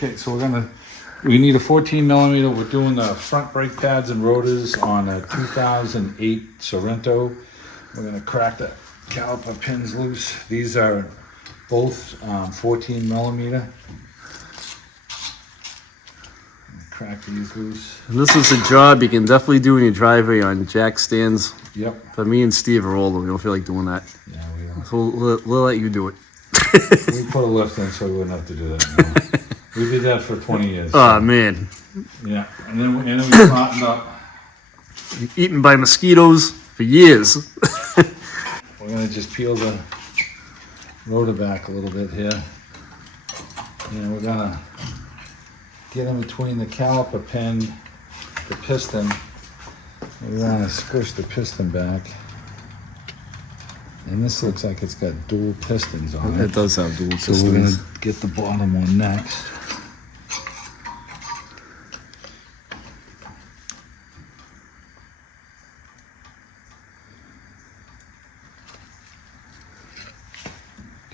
Okay, so we need a 14 millimeter. We're doing the front brake pads and rotors on a 2008 Sorento. We're gonna crack the caliper pins loose. These are both 14 millimeter. Crack these loose. And this is a job you can definitely do in your driveway on jack stands. Yep. But me and Steve are older. We don't feel like doing that. Yeah, we don't. So we'll let you do it. We put a lift in so we wouldn't have to do that anymore. We did that for 20 years. Oh, man. Yeah, and then we flattened up. Eaten by mosquitoes for years. We're gonna just peel the rotor back a little bit here. And we're gonna get in between the caliper pin, the piston. We wanna squish the piston back. And this looks like it's got dual pistons on it. It does have dual pistons. So we're gonna get the bottom one next.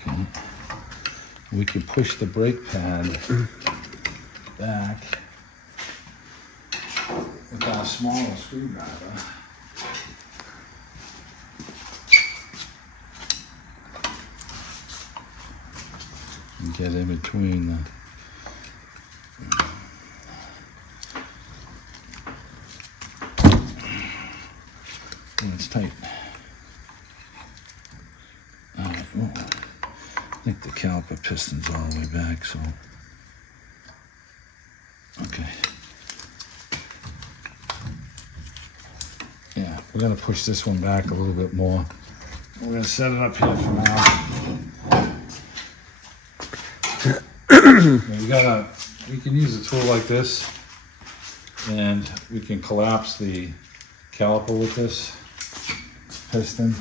Okay. We can push the brake pad back with our smaller screwdriver. And get in between the it's tight. Alright, well, I think the caliper piston's all the way back, so okay. Yeah, we're gonna push this one back a little bit more. We're gonna set it up here for now. We can use a tool like this, and we can collapse the caliper with this piston.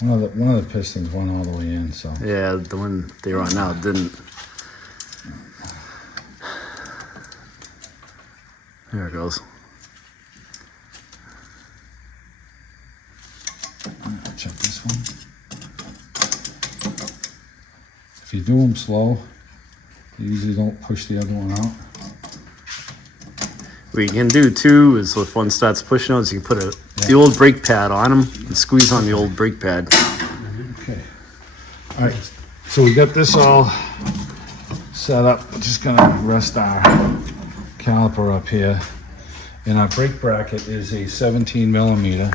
One of the pistons went all the way in, so. Yeah, the one they were on now didn't. There it goes. Check this one. If you do them slow, you usually don't push the other one out. What you can do too is if one starts pushing out, is you can put the old brake pad on them and squeeze on the old brake pad. Okay. All right. So we got this all set up. We're just gonna rest our caliper up here, and our brake bracket is a 17 millimeter.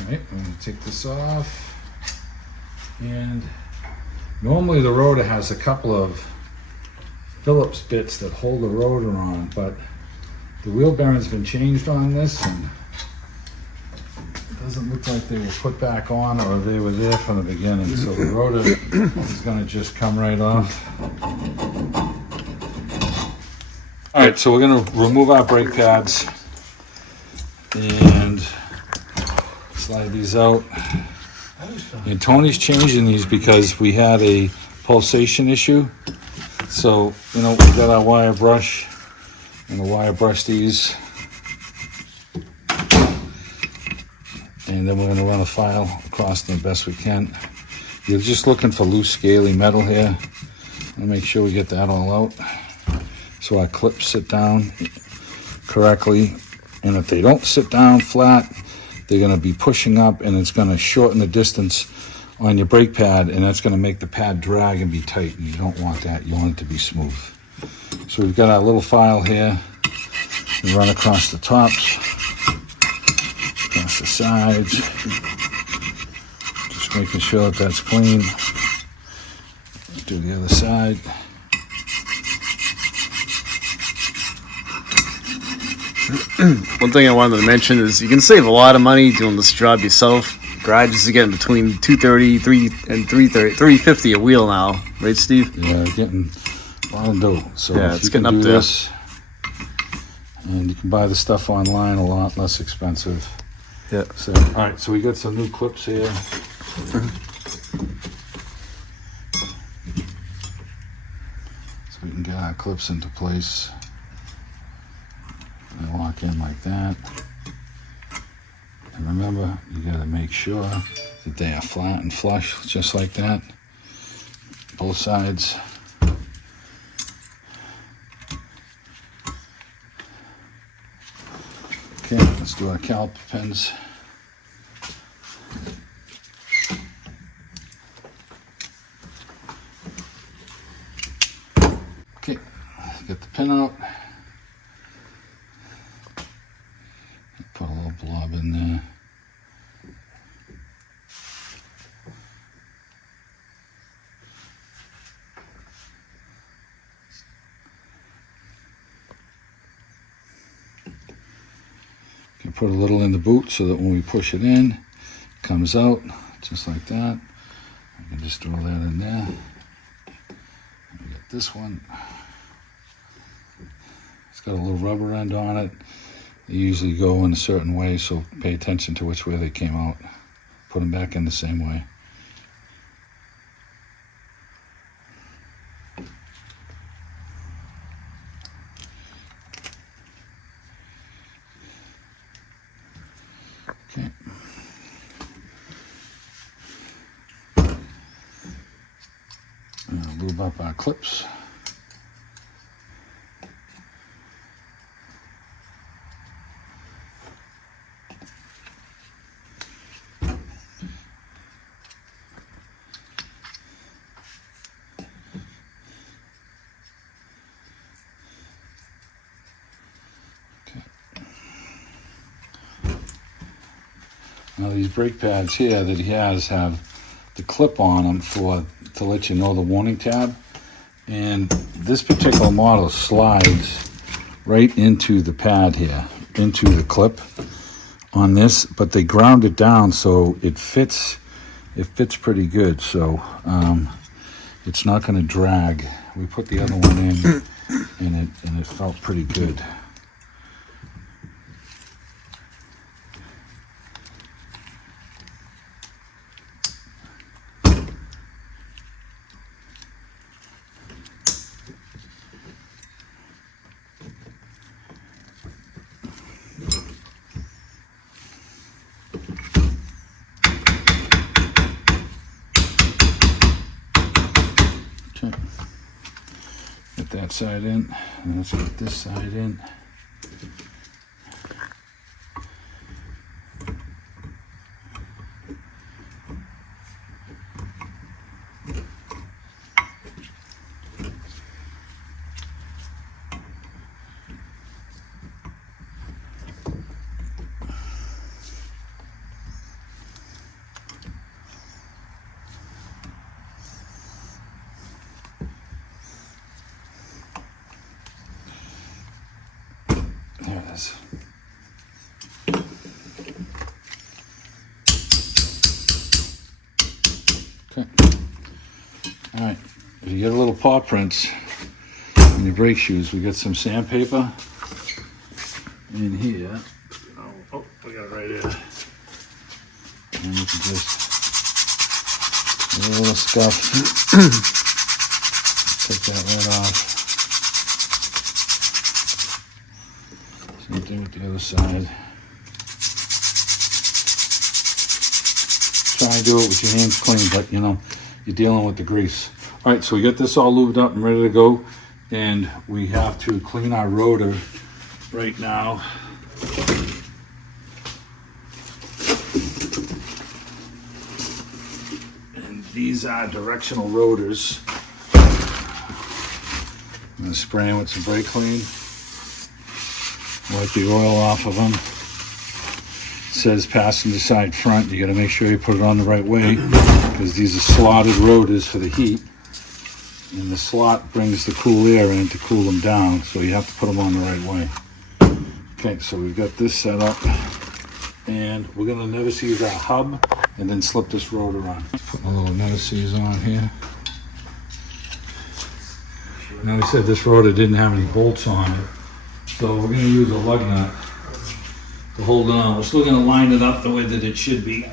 Alright, I'm going to take this off, and normally the rotor has a couple of Phillips bits that hold the rotor on, but the wheel bearing's been changed on this, and it doesn't look like they were put back on, or they were there from the beginning, so the rotor is going to just come right off. Alright, so we're going to remove our brake pads and slide these out. And Tony's changing these because we had a pulsation issue. So, we got our wire brush, and we'll wire brush these. And then we're going to run a file across them the best we can. You're just looking for loose, scaly metal here. And make sure we get that all out, so our clips sit down correctly. And if they don't sit down flat, they're going to be pushing up, and it's going to shorten the distance on your brake pad, and that's going to make the pad drag and be tight. And you don't want that. You want it to be smooth. So we've got our little file here. We run across the tops, across the sides, just making sure that that's clean. do the other side. One thing I wanted to mention is you can save a lot of money doing this job yourself. Garages are getting between $230, $350 a wheel now, right, Steve? Yeah, getting a lot of dough. So Yeah, if it's you can getting up do there. this, and you can buy the stuff online a lot less expensive. Yeah. So, all right, so we got some new clips here. So we can get our clips into place. They lock in like that. And remember, you got to make sure that they are flat and flush, just like that. Both sides. Okay, let's do our caliper pins. Okay, get the pin out. Put a little blob in there. You can put a little in the boot so that when we push it in, it comes out just like that. I can just throw that in there. We got this one. It's got a little rubber end on it. They usually go in a certain way, so pay attention to which way they came out. Put them back in the same way. Okay. Lube up our clips. Now these brake pads here that he has have the clip on them to let you know the warning tab. And this particular model slides right into the pad here, into the clip on this, but they ground it down so it fits pretty good. So it's not going to drag. We put the other one in and it felt pretty good. Get that side in, and let's get this side in. There it is. Okay. All right. If you get a little paw prints in your brake shoes, we got some sandpaper in here. Oh, we got it right here. And you can just a little scuff. Take that right off. Same thing with the other side. Try and do it with your hands clean, but you know, you're dealing with the grease. All right, so we got this all lubed up and ready to go, and we have to clean our rotor right now. And these are directional rotors. I'm gonna spray them with some brake clean. Wipe the oil off of them. It says passenger side front. You got to make sure you put it on the right way because these are slotted rotors for the heat. And the slot brings the cool air in to cool them down, so you have to put them on the right way. Okay, so we've got this set up, and we're gonna never seize our hub and then slip this rotor on. Putting a little never seize on here. Now I said this rotor didn't have any bolts on it, so we're gonna use a lug nut to hold it on. We're still gonna line it up the way that it should be.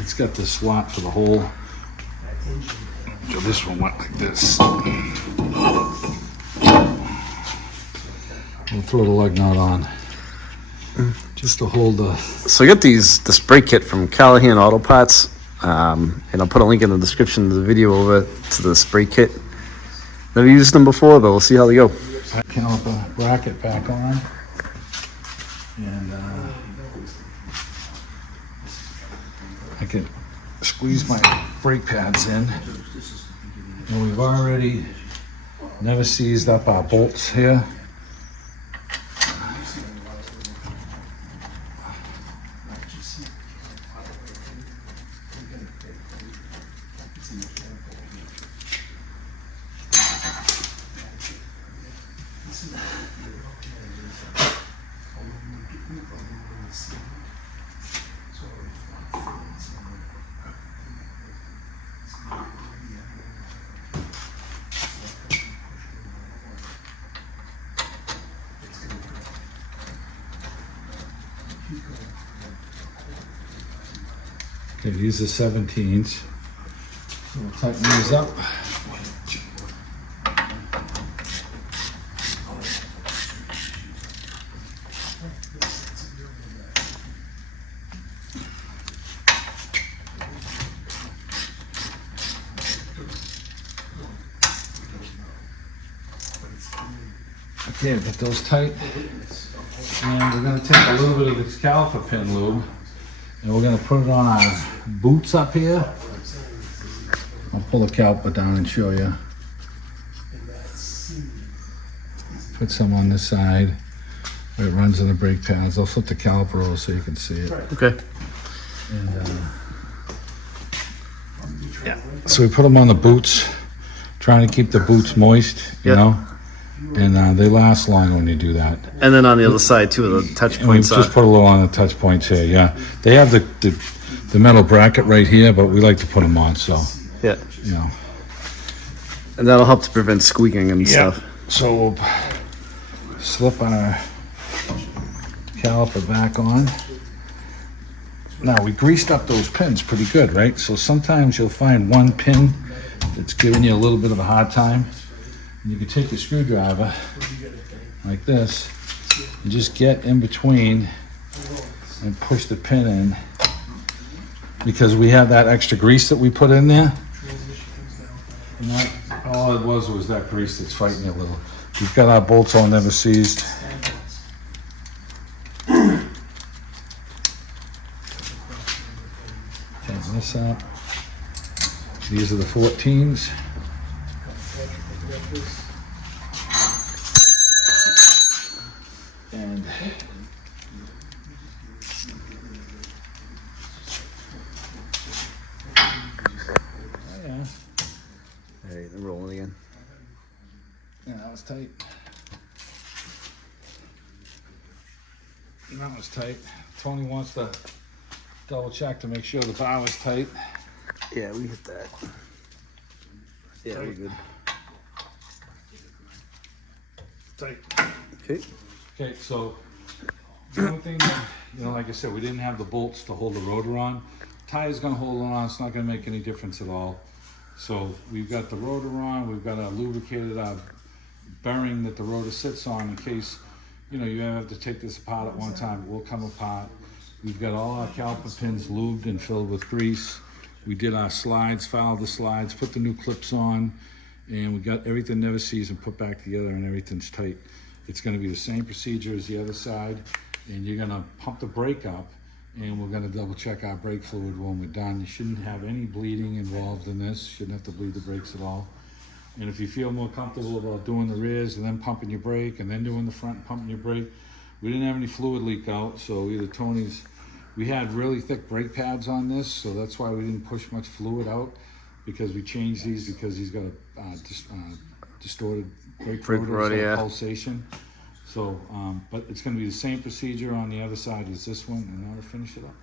It's got the slot for the hole. So this one went like this. We'll throw the lug nut on just to hold the. So I got the spray kit from Callahan Auto Parts, and I'll put a link in the description of the video over to the spray kit. Never used them before, but we'll see how they go. Caliper bracket back on, and I can squeeze my brake pads in. And we've already never seized up our bolts here. Okay, these are 17s. So we'll tighten these up. Okay, get those tight. And we're going to take a little bit of this caliper pin lube, and we're going to put it on our boots up here. I'll pull the caliper down and show you. Put some on this side where it runs in the brake pads. I'll flip the caliper over so you can see it. Okay. And yeah, so we put them on the boots, trying to keep the boots moist, you know, and they last long when you do that. And then on the other side too, the touch And we points. just put a little on the touch points here. Yeah, they have the metal bracket right here, but we like to put them on, so Yeah. you know. And that'll help to prevent squeaking and stuff. So we'll slip our caliper back on. Now we greased up those pins pretty good, right? So sometimes you'll find one pin that's giving you a little bit of a hard time. And you can take your screwdriver like this and just get in between and push the pin in, because we have that extra grease that we put in there. And that, all it was that grease that's fighting you a little. We've got our bolts all never seized. Tighten this up. These are the 14s. And yeah. Hey, they're rolling again. Yeah, that was tight. That was tight. Tony wants to double check to make sure the bar was tight. Yeah, we hit that. Yeah, we're good. Tight. Okay. Okay, so the only thing that, like I said, we didn't have the bolts to hold the rotor on. Tire's gonna hold it on, it's not gonna make any difference at all. So we've got the rotor on, we've got our lubricated bearing that the rotor sits on in case, you have to take this apart at one time, it will come apart. We've got all our caliper pins lubed and filled with grease. We did our slides, filed the slides, put the new clips on, and we got everything never seized and put back together, and everything's tight. It's gonna be the same procedure as the other side, and you're gonna pump the brake up, and we're gonna double check our brake fluid when we're done. You shouldn't have any bleeding involved in this. Shouldn't have to bleed the brakes at all. And if you feel more comfortable about doing the rears and then pumping your brake and then doing the front and pumping your brake, we didn't have any fluid leak out, so either Tony's, we had really thick brake pads on this, so that's why we didn't push much fluid out, because we changed these because he's got a distorted brake Brake rotors, rotor, yeah. pulsation. So, but it's going to be the same procedure on the other side as this one, and now to finish it up.